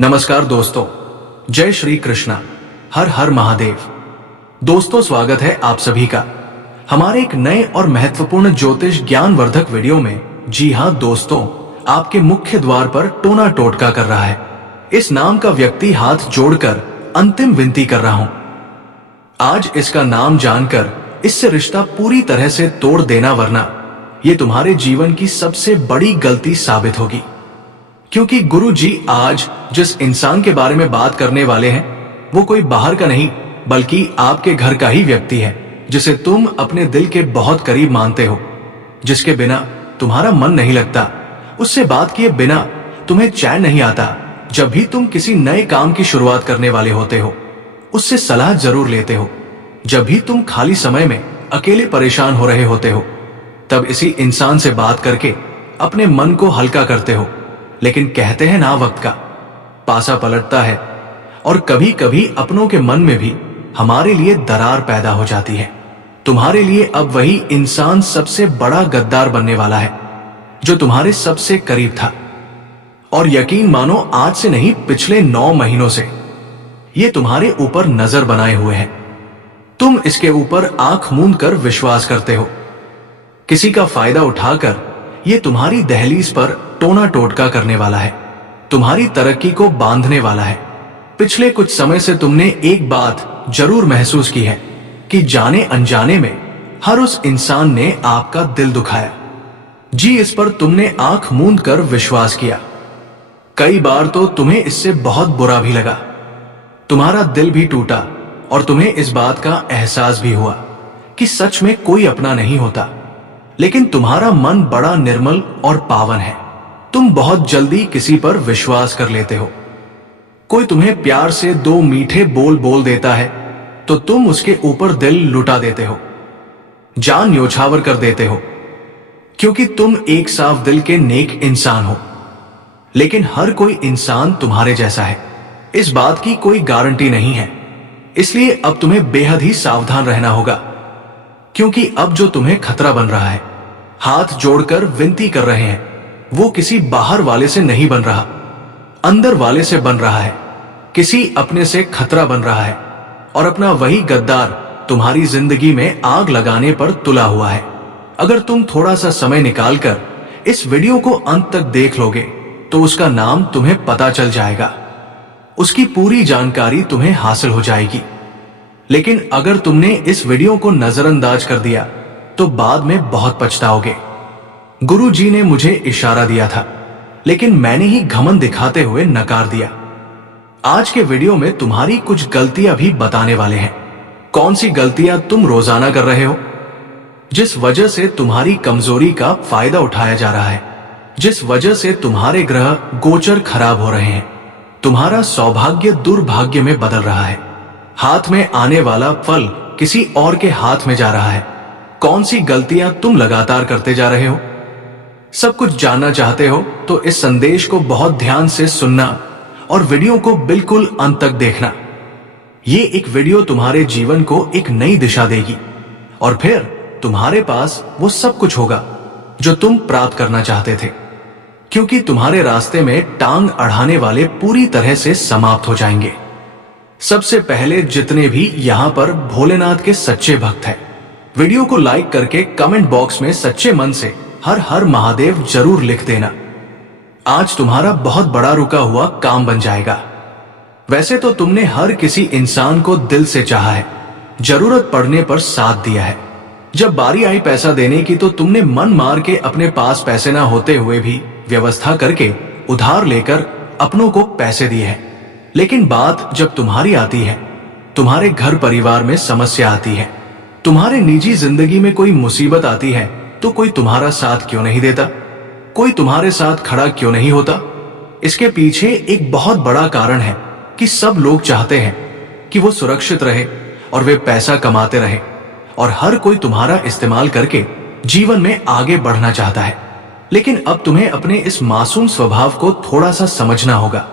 नमस्कार दोस्तों, जय श्री कृष्णा, हर हर महादेव। दोस्तों, स्वागत है आप सभी का हमारे एक नए और महत्वपूर्ण ज्योतिष ज्ञानवर्धक वीडियो में। जी हाँ दोस्तों, आपके मुख्य द्वार पर टोना टोटका कर रहा है इस नाम का व्यक्ति हाथ जोड़कर अंतिम विनती कर रहा हूं। आज इसका नाम जानकर इससे रिश्ता पूरी तरह से तोड़ देना, वरना ये तुम्हारे जीवन की सबसे बड़ी गलती साबित होगी। क्योंकि गुरु जी आज जिस इंसान के बारे में बात करने वाले हैं वो कोई बाहर का नहीं बल्कि आपके घर का ही व्यक्ति है, जिसे तुम अपने दिल के बहुत करीब मानते हो, जिसके बिना तुम्हारा मन नहीं लगता, उससे बात किए बिना तुम्हें चैन नहीं आता। जब भी तुम किसी नए काम की शुरुआत करने वाले होते हो उससे सलाह जरूर लेते हो। जब भी तुम खाली समय में अकेले परेशान हो रहे होते हो तब इसी इंसान से बात करके अपने मन को हल्का करते हो। लेकिन कहते हैं ना, वक्त का पासा पलटता है और कभी कभी अपनों के मन में भी हमारे लिए दरार पैदा हो जाती है। तुम्हारे लिए अब वही इंसान सबसे बड़ा गद्दार बनने वाला है जो तुम्हारे सबसे करीब था। और यकीन मानो, आज से नहीं, पिछले 9 महीनों से ये तुम्हारे ऊपर नजर बनाए हुए हैं। तुम इसके ऊपर आंख मूंद कर विश्वास करते हो। किसी का फायदा उठाकर ये तुम्हारी दहलीज पर टोना टोटका करने वाला है, तुम्हारी तरक्की को बांधने वाला है। पिछले कुछ समय से तुमने एक बात जरूर महसूस की है कि जाने अनजाने में हर उस इंसान ने आपका दिल दुखाया। जी, इस पर तुमने आंख मूंद कर विश्वास किया। कई बार तो तुम्हें इससे बहुत बुरा भी लगा, तुम्हारा दिल भी टूटा और तुम्हें इस बात का एहसास भी हुआ कि सच में कोई अपना नहीं होता। लेकिन तुम्हारा मन बड़ा निर्मल और पावन है। तुम बहुत जल्दी किसी पर विश्वास कर लेते हो। कोई तुम्हें प्यार से 2 मीठे बोल बोल देता है तो तुम उसके ऊपर दिल लुटा देते हो, जान न्योछावर कर देते हो, क्योंकि तुम एक साफ दिल के नेक इंसान हो। लेकिन हर कोई इंसान तुम्हारे जैसा है, इस बात की कोई गारंटी नहीं है। इसलिए अब तुम्हें बेहद ही सावधान रहना होगा, क्योंकि अब जो तुम्हें खतरा बन रहा है, हाथ जोड़कर विनती कर रहे हैं, वो किसी बाहर वाले से नहीं बन रहा, अंदर वाले से बन रहा है। किसी अपने से खतरा बन रहा है और अपना वही गद्दार तुम्हारी जिंदगी में आग लगाने पर तुला हुआ है। अगर तुम थोड़ा सा समय निकालकर इस वीडियो को अंत तक देख लोगे तो उसका नाम तुम्हें पता चल जाएगा, उसकी पूरी जानकारी तुम्हें हासिल हो जाएगी। लेकिन अगर तुमने इस वीडियो को नजरअंदाज कर दिया तो बाद में बहुत पछताओगे। गुरु जी ने मुझे इशारा दिया था, लेकिन मैंने ही घमंड दिखाते हुए नकार दिया। आज के वीडियो में तुम्हारी कुछ गलतियां भी बताने वाले हैं। कौन सी गलतियां तुम रोजाना कर रहे हो, जिस वजह से तुम्हारी कमजोरी का फायदा उठाया जा रहा है, जिस वजह से तुम्हारे ग्रह गोचर खराब हो रहे हैं, तुम्हारा सौभाग्य दुर्भाग्य में बदल रहा है, हाथ में आने वाला फल किसी और के हाथ में जा रहा है। कौन सी गलतियां तुम लगातार करते जा रहे हो? सब कुछ जानना चाहते हो तो इस संदेश को बहुत ध्यान से सुनना और वीडियो को बिल्कुल अंत तक देखना। ये एक वीडियो तुम्हारे जीवन को एक नई दिशा देगी और फिर तुम्हारे पास वो सब कुछ होगा जो तुम प्राप्त करना चाहते थे, क्योंकि तुम्हारे रास्ते में टांग अड़ाने वाले पूरी तरह से समाप्त हो जाएंगे। सबसे पहले, जितने भी यहाँ पर भोलेनाथ के सच्चे भक्त हैं, वीडियो को लाइक करके कमेंट बॉक्स में सच्चे मन से हर हर महादेव जरूर लिख देना। आज तुम्हारा बहुत बड़ा रुका हुआ काम बन जाएगा। वैसे तो तुमने हर किसी इंसान को दिल से चाहा है, जरूरत पड़ने पर साथ दिया है। जब बारी आई पैसा देने की तो तुमने मन मार के अपने पास पैसे ना होते हुए भी व्यवस्था करके उधार लेकर अपनों को पैसे दिए हैं। लेकिन बात जब तुम्हारी आती है, तुम्हारे घर परिवार में समस्या आती है, तुम्हारे निजी जिंदगी में कोई मुसीबत आती है, तो कोई तुम्हारा साथ क्यों नहीं देता, कोई तुम्हारे साथ खड़ा क्यों नहीं होता? इसके पीछे एक बहुत बड़ा कारण है कि सब लोग चाहते हैं कि वो सुरक्षित रहे और वे पैसा कमाते रहे, और हर कोई तुम्हारा इस्तेमाल करके जीवन में आगे बढ़ना चाहता है। लेकिन अब तुम्हें अपने इस मासूम स्वभाव को थोड़ा सा समझना होगा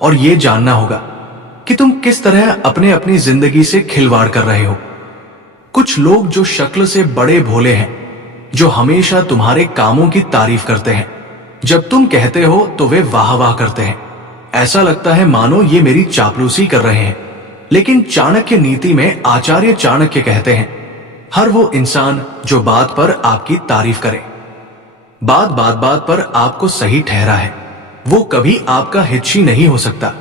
और ये जानना होगा कि तुम किस तरह अपनी जिंदगी से खिलवाड़ कर रहे हो। कुछ लोग जो शक्ल से बड़े भोले हैं, जो हमेशा तुम्हारे कामों की तारीफ करते हैं, जब तुम कहते हो तो वे वाह वाह करते हैं, ऐसा लगता है मानो ये मेरी चापलूसी कर रहे हैं। लेकिन चाणक्य नीति में आचार्य चाणक्य कहते हैं, हर वो इंसान जो बात पर आपकी तारीफ करे, बात पर आपको सही ठहरा है, वो कभी आपका हितैषी नहीं हो सकता,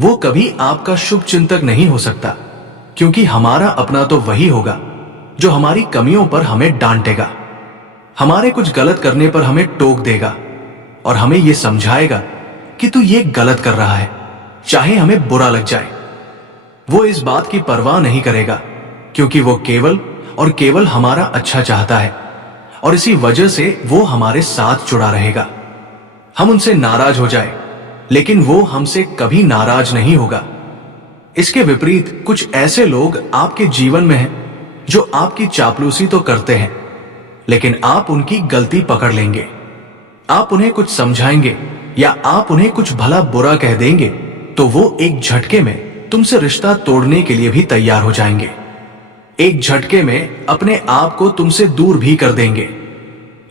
वो कभी आपका शुभ चिंतक नहीं हो सकता। क्योंकि हमारा अपना तो वही होगा जो हमारी कमियों पर हमें डांटेगा, हमारे कुछ गलत करने पर हमें टोक देगा और हमें यह समझाएगा कि तू ये गलत कर रहा है, चाहे हमें बुरा लग जाए। वो इस बात की परवाह नहीं करेगा, क्योंकि वो केवल और केवल हमारा अच्छा चाहता है और इसी वजह से वो हमारे साथ जुड़ा रहेगा। हम उनसे नाराज हो जाए, लेकिन वो हमसे कभी नाराज नहीं होगा। इसके विपरीत कुछ ऐसे लोग आपके जीवन में हैं जो आपकी चापलूसी तो करते हैं, लेकिन आप उनकी गलती पकड़ लेंगे। आप उन्हें कुछ समझाएंगे या आप उन्हें कुछ भला बुरा कह देंगे तो वो एक झटके में तुमसे रिश्ता तोड़ने के लिए भी तैयार हो जाएंगे। एक झटके में अपने आप को तुमसे दूर भी कर देंगे।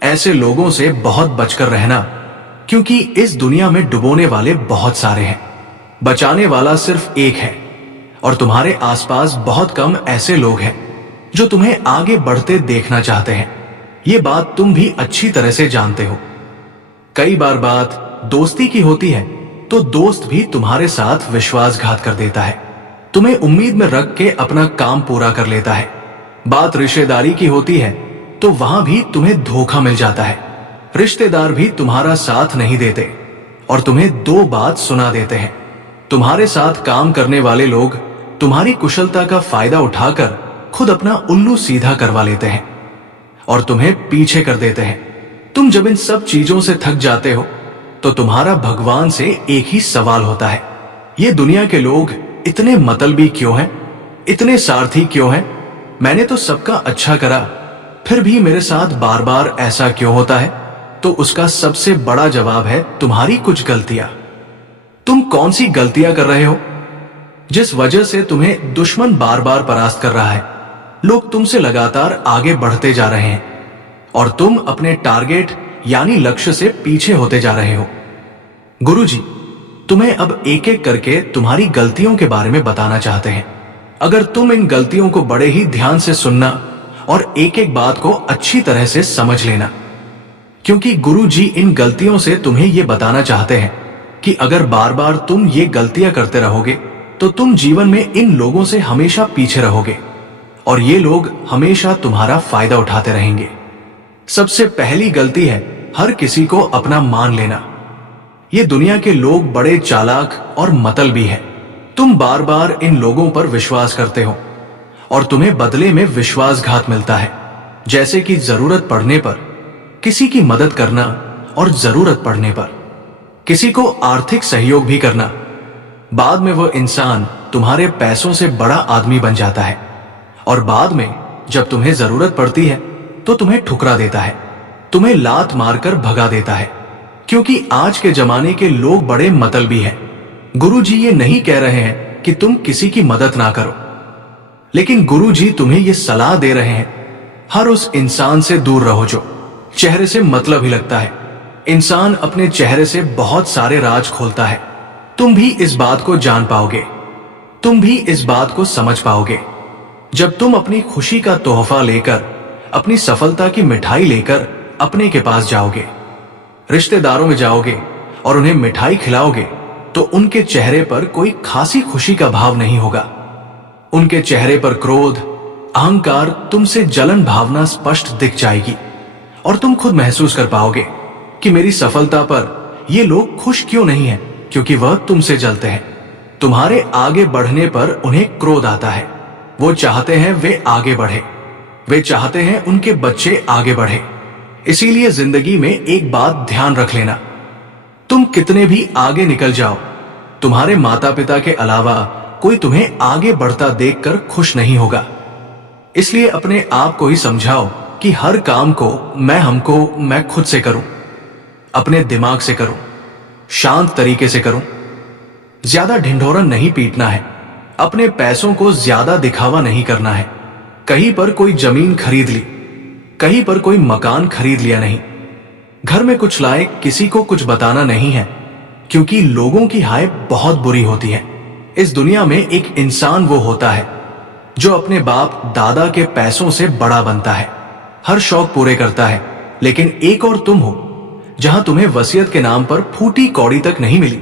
ऐसे लोगों से बहुत बचकर रहना, क्योंकि इस दुनिया में डुबोने वाले बहुत सारे हैं, बचाने वाला सिर्फ एक है। और तुम्हारे आसपास बहुत कम ऐसे लोग हैं जो तुम्हें आगे बढ़ते देखना चाहते हैं। ये बात तुम भी अच्छी तरह से जानते हो। कई बार बात दोस्ती की होती है तो दोस्त भी तुम्हारे साथ विश्वासघात कर देता है, तुम्हें उम्मीद में रख के अपना काम पूरा कर लेता है। बात रिश्तेदारी की होती है तो वहां भी तुम्हें धोखा मिल जाता है। रिश्तेदार भी तुम्हारा साथ नहीं देते और तुम्हें दो बात सुना देते हैं। तुम्हारे साथ काम करने वाले लोग तुम्हारी कुशलता का फायदा उठाकर खुद अपना उल्लू सीधा करवा लेते हैं और तुम्हें पीछे कर देते हैं। तुम जब इन सब चीजों से थक जाते हो तो तुम्हारा भगवान से एक ही सवाल होता है, ये दुनिया के लोग इतने मतलबी क्यों हैं, इतने स्वार्थी क्यों हैं? मैंने तो सबका अच्छा करा, फिर भी मेरे साथ बार बार ऐसा क्यों होता है? तो उसका सबसे बड़ा जवाब है तुम्हारी कुछ गलतियां। तुम कौन सी गलतियां कर रहे हो जिस वजह से तुम्हें दुश्मन बार बार परास्त कर रहा है? लोग तुमसे लगातार आगे बढ़ते जा रहे हैं और तुम अपने टारगेट यानी लक्ष्य से पीछे होते जा रहे हो। गुरुजी तुम्हें अब एक एक करके तुम्हारी गलतियों के बारे में बताना चाहते हैं। अगर तुम इन गलतियों को बड़े ही ध्यान से सुनना और एक एक बात को अच्छी तरह से समझ लेना, क्योंकि गुरुजी इन गलतियों से तुम्हें यह बताना चाहते हैं कि अगर बार बार तुम ये गलतियां करते रहोगे तो तुम जीवन में इन लोगों से हमेशा पीछे रहोगे और ये लोग हमेशा तुम्हारा फायदा उठाते रहेंगे। सबसे पहली गलती है हर किसी को अपना मान लेना। ये दुनिया के लोग बड़े चालाक और मतलबी हैं। तुम बार बार इन लोगों पर विश्वास करते हो और तुम्हें बदले में विश्वासघात मिलता है, जैसे कि जरूरत पड़ने पर किसी की मदद करना और जरूरत पड़ने पर किसी को आर्थिक सहयोग भी करना। बाद में वो इंसान तुम्हारे पैसों से बड़ा आदमी बन जाता है और बाद में जब तुम्हें जरूरत पड़ती है तो तुम्हें ठुकरा देता है, तुम्हें लात मारकर भगा देता है, क्योंकि आज के जमाने के लोग बड़े मतलबी हैं। गुरुजी ये नहीं कह रहे हैं कि तुम किसी की मदद ना करो, लेकिन गुरुजी तुम्हें ये सलाह दे रहे हैं, हर उस इंसान से दूर रहो जो चेहरे से मतलब ही लगता है। इंसान अपने चेहरे से बहुत सारे राज खोलता है। तुम भी इस बात को जान पाओगे, तुम भी इस बात को समझ पाओगे जब तुम अपनी खुशी का तोहफा लेकर, अपनी सफलता की मिठाई लेकर अपने के पास जाओगे, रिश्तेदारों में जाओगे और उन्हें मिठाई खिलाओगे तो उनके चेहरे पर कोई खासी खुशी का भाव नहीं होगा। उनके चेहरे पर क्रोध, अहंकार, तुमसे जलन भावना स्पष्ट दिख जाएगी और तुम खुद महसूस कर पाओगे कि मेरी सफलता पर ये लोग खुश क्यों नहीं हैं, क्योंकि वह तुमसे जलते हैं। तुम्हारे आगे बढ़ने पर उन्हें क्रोध आता है। वो चाहते हैं वे आगे बढ़े, वे चाहते हैं उनके बच्चे आगे बढ़े। इसीलिए जिंदगी में एक बात ध्यान रख लेना, तुम कितने भी आगे निकल जाओ, तुम्हारे माता पिता के अलावा कोई तुम्हें आगे बढ़ता देखकर खुश नहीं होगा। इसलिए अपने आप को ही समझाओ कि हर काम को मैं खुद से करूं, अपने दिमाग से करूं, शांत तरीके से करूं। ज्यादा ढिंढोरा नहीं पीटना है, अपने पैसों को ज्यादा दिखावा नहीं करना है। कहीं पर कोई जमीन खरीद ली, कहीं पर कोई मकान खरीद लिया नहीं। घर में कुछ लाए, किसी को कुछ बताना नहीं है, क्योंकि लोगों की हाय बहुत बुरी होती है। इस दुनिया में एक इंसान वो होता है जो अपने बाप दादा के पैसों से बड़ा बनता है, हर शौक पूरे करता है, लेकिन एक और तुम हो जहां तुम्हें वसीयत के नाम पर फूटी कौड़ी तक नहीं मिली,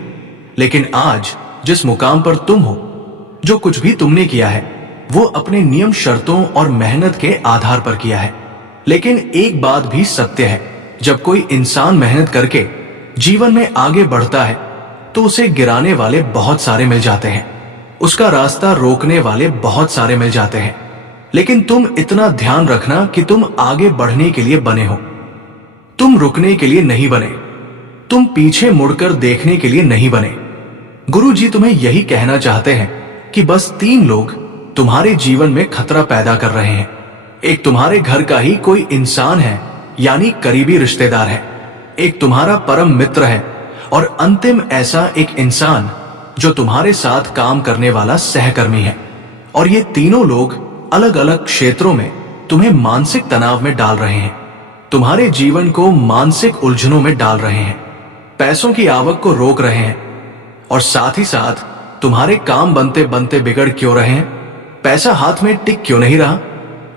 लेकिन आज जिस मुकाम पर तुम हो, जो कुछ भी तुमने किया है वो अपने नियम शर्तों और मेहनत के आधार पर किया है। लेकिन एक बात भी सत्य है, जब कोई इंसान मेहनत करके जीवन में आगे बढ़ता है तो उसे गिराने वाले बहुत सारे मिल जाते हैं, उसका रास्ता रोकने वाले बहुत सारे मिल जाते हैं। लेकिन तुम इतना ध्यान रखना कि तुम आगे बढ़ने के लिए बने हो, तुम रुकने के लिए नहीं बने, तुम पीछे मुड़कर देखने के लिए नहीं बने। गुरु जी तुम्हें यही कहना चाहते हैं कि बस 3 लोग तुम्हारे जीवन में खतरा पैदा कर रहे हैं। एक तुम्हारे घर का ही कोई इंसान है, यानी करीबी रिश्तेदार है, एक तुम्हारा परम मित्र है, और अंतिम ऐसा एक इंसान जो तुम्हारे साथ काम करने वाला सहकर्मी है। और ये तीनों लोग अलग अलग क्षेत्रों में तुम्हें मानसिक तनाव में डाल रहे हैं, तुम्हारे जीवन को मानसिक उलझनों में डाल रहे हैं, पैसों की आवक को रोक रहे हैं, और साथ ही साथ तुम्हारे काम बनते बनते बिगड़ क्यों रहे हैं, पैसा हाथ में टिक क्यों नहीं रहा,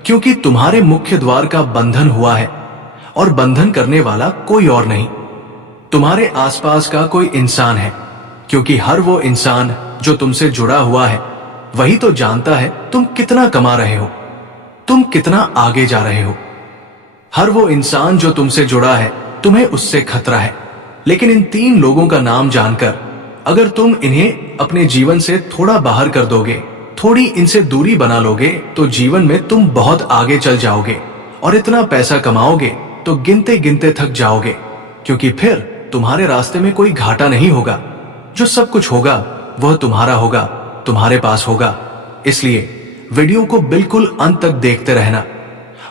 क्योंकि तुम्हारे मुख्य द्वार का बंधन हुआ है, और बंधन करने वाला कोई और नहीं, तुम्हारे आसपास का कोई इंसान है। क्योंकि हर वो इंसान जो तुमसे जुड़ा हुआ है वही तो जानता है तुम कितना कमा रहे हो, तुम कितना आगे जा रहे हो। हर वो इंसान जो तुमसे जुड़ा है तुम्हें उससे खतरा है। लेकिन इन 3 लोगों का नाम जानकर अगर तुम इन्हें अपने जीवन से थोड़ा बाहर कर दोगे, थोड़ी इनसे दूरी बना लोगे, तो जीवन में तुम बहुत आगे चल जाओगे और इतना पैसा कमाओगे तो गिनते गिनते थक जाओगे, क्योंकि फिर तुम्हारे रास्ते में कोई घाटा नहीं होगा। जो सब कुछ होगा वह तुम्हारा होगा, तुम्हारे पास होगा। इसलिए वीडियो को बिल्कुल अंत तक देखते रहना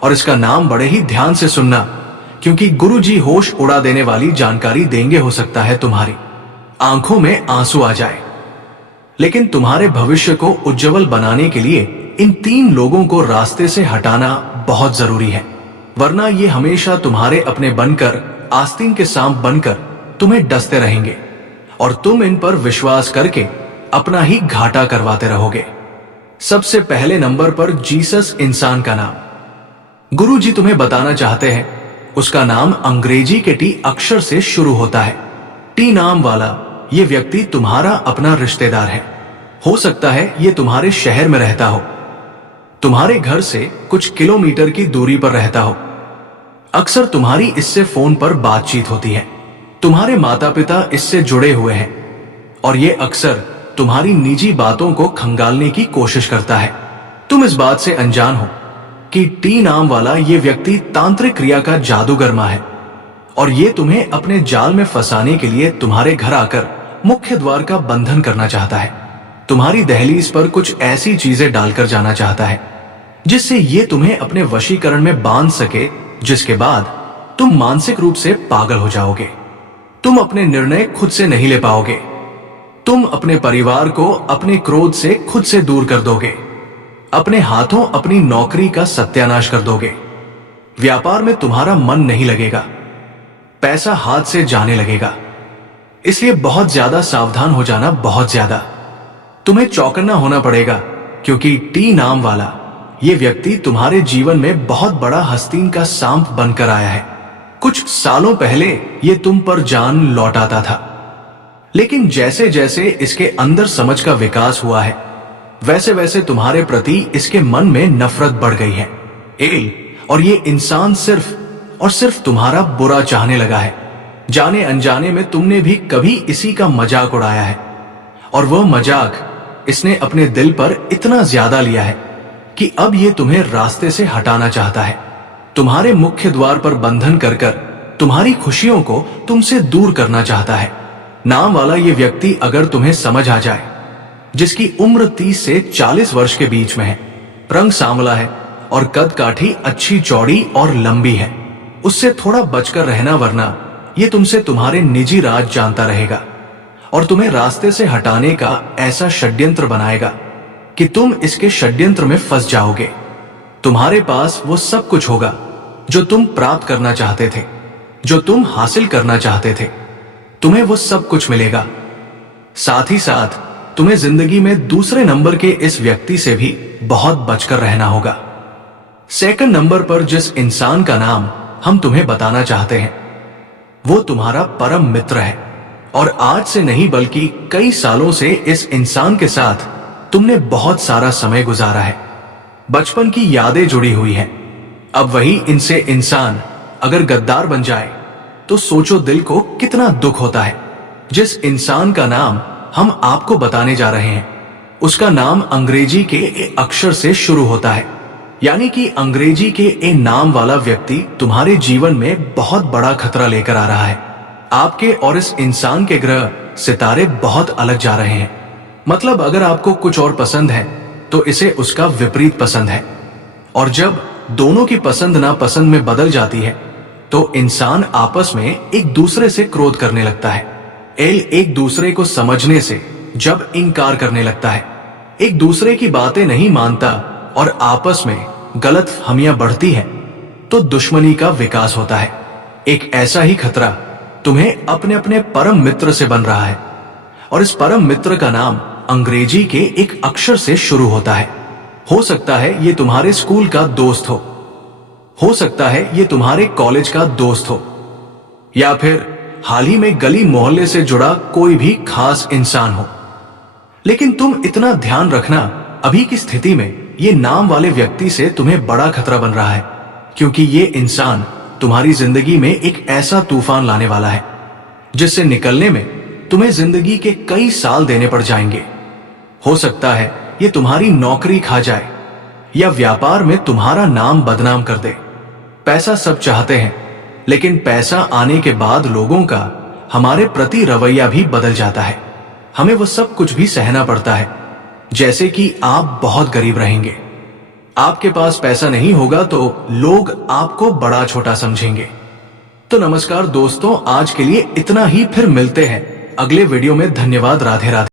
और इसका नाम बड़े ही ध्यान से सुनना, क्योंकि गुरु जी होश उड़ा देने वाली जानकारी देंगे। हो सकता है तुम्हारी आंखों में आंसू आ जाए, लेकिन तुम्हारे भविष्य को उज्जवल बनाने के लिए इन 3 लोगों को रास्ते से हटाना बहुत जरूरी है, वरना ये हमेशा तुम्हारे अपने बनकर, आस्तीन के सांप बनकर तुम्हें डसते रहेंगे और तुम इन पर विश्वास करके अपना ही घाटा करवाते रहोगे। सबसे पहले नंबर पर जीसस इंसान का नाम गुरु जी तुम्हें बताना चाहते हैं, उसका नाम अंग्रेजी के टी अक्षर से शुरू होता है। टी नाम वाला ये व्यक्ति तुम्हारा अपना रिश्तेदार है। हो सकता है ये तुम्हारे शहर में रहता हो, तुम्हारे घर से कुछ किलोमीटर की दूरी पर रहता हो। अक्सर तुम्हारी इससे फोन पर बातचीत होती है, तुम्हारे माता पिता इससे जुड़े हुए हैं और ये अक्सर तुम्हारी निजी बातों को खंगालने की कोशिश करता है। तुम इस बात से अनजान हो कि टी नाम वाला ये व्यक्ति तांत्रिक क्रिया का जादूगरमा है और ये तुम्हें अपने जाल में फंसाने के लिए तुम्हारे घर आकर मुख्य द्वार का बंधन करना चाहता है। तुम्हारी दहलीज पर कुछ ऐसी चीजें डालकर जाना चाहता है जिससे ये तुम्हें अपने वशीकरण में बांध सके, जिसके बाद तुम मानसिक रूप से पागल हो जाओगे। तुम अपने निर्णय खुद से नहीं ले पाओगे, तुम अपने परिवार को अपने क्रोध से खुद से दूर कर दोगे, अपने हाथों अपनी नौकरी का सत्यानाश कर दोगे, व्यापार में तुम्हारा मन नहीं लगेगा, पैसा हाथ से जाने लगेगा। इसलिए बहुत ज्यादा सावधान हो जाना, बहुत ज्यादा तुम्हें चौकन्ना होना पड़ेगा, क्योंकि टी नाम वाला ये व्यक्ति तुम्हारे जीवन में बहुत बड़ा हस्तीन का सांप बनकर आया है। कुछ सालों पहले ये तुम पर जान लौटाता था, लेकिन जैसे जैसे इसके अंदर समझ का विकास हुआ है वैसे वैसे तुम्हारे प्रति इसके मन में नफरत बढ़ गई है। और ये इंसान सिर्फ और सिर्फ तुम्हारा बुरा चाहने लगा है। जाने अनजाने में तुमने भी कभी इसी का मजाक उड़ाया है और वह मजाक इसने अपने दिल पर इतना ज्यादा लिया है कि अब ये तुम्हें रास्ते से हटाना चाहता है, तुम्हारे मुख्य द्वार पर बंधन कर कर तुम्हारी खुशियों को तुमसे दूर करना चाहता है। नाम वाला ये व्यक्ति अगर तुम्हें समझ आ जाए, जिसकी उम्र 30 से 40 वर्ष के बीच में है, रंग सांवला है और कद काठी अच्छी चौड़ी और लंबी है, उससे थोड़ा बचकर रहना, वरना ये तुमसे तुम्हारे निजी राज जानता रहेगा और तुम्हें रास्ते से हटाने का ऐसा षड्यंत्र बनाएगा कि तुम इसके षड्यंत्र में फंस जाओगे। तुम्हारे पास वो सब कुछ होगा जो तुम प्राप्त करना चाहते थे, जो तुम हासिल करना चाहते थे। तुम्हें वो सब कुछ मिलेगा। साथ ही साथ तुम्हें जिंदगी में दूसरे नंबर के इस व्यक्ति से भी बहुत बचकर रहना होगा। सेकंड नंबर पर जिस इंसान का नाम हम तुम्हें बताना चाहते हैं वो तुम्हारा परम मित्र है, और आज से नहीं बल्कि कई सालों से इस इंसान के साथ तुमने बहुत सारा समय गुजारा है। बचपन की यादें जुड़ी हुई हैं। अब वही इनसे इंसान अगर गद्दार बन जाए तो सोचो दिल को कितना दुख होता है। जिस इंसान का नाम हम आपको बताने जा रहे हैं उसका नाम अंग्रेजी के ए अक्षर से शुरू होता है, यानी कि अंग्रेजी के ए नाम वाला व्यक्ति तुम्हारे जीवन में बहुत बड़ा खतरा लेकर आ रहा है। आपके और इस इंसान के ग्रह सितारे बहुत अलग जा रहे हैं। मतलब अगर आपको कुछ और पसंद है तो इसे उसका विपरीत पसंद है, और जब दोनों की पसंद नापसंद में बदल जाती है तो इंसान आपस में एक दूसरे से क्रोध करने लगता है। एल एक दूसरे को समझने से जब इनकार करने लगता है, एक दूसरे की बातें नहीं मानता और आपस में गलतफहमियां बढ़ती हैं, तो दुश्मनी का विकास होता है। एक ऐसा ही खतरा तुम्हें अपने अपने परम मित्र से बन रहा है, और इस परम मित्र का नाम अंग्रेजी के एक अक्षर से शुरू होता है। हो सकता है ये तुम्हारे स्कूल का दोस्त हो सकता है ये तुम्हारे कॉलेज का दोस्त हो, या फिर हाल ही में गली मोहल्ले से जुड़ा कोई भी खास इंसान हो। लेकिन तुम इतना ध्यान रखना, अभी की स्थिति में ये नाम वाले व्यक्ति से तुम्हें बड़ा खतरा बन रहा है, क्योंकि ये इंसान तुम्हारी जिंदगी में एक ऐसा तूफान लाने वाला है जिससे निकलने में तुम्हें जिंदगी के कई साल देने पड़ जाएंगे। हो सकता है ये तुम्हारी नौकरी खा जाए या व्यापार में तुम्हारा नाम बदनाम कर दे। पैसा सब चाहते हैं, लेकिन पैसा आने के बाद लोगों का हमारे प्रति रवैया भी बदल जाता है। हमें वो सब कुछ भी सहना पड़ता है, जैसे कि आप बहुत गरीब रहेंगे, आपके पास पैसा नहीं होगा तो लोग आपको बड़ा छोटा समझेंगे। तो नमस्कार दोस्तों, आज के लिए इतना ही, फिर मिलते हैं अगले वीडियो में। धन्यवाद। राधे राधे।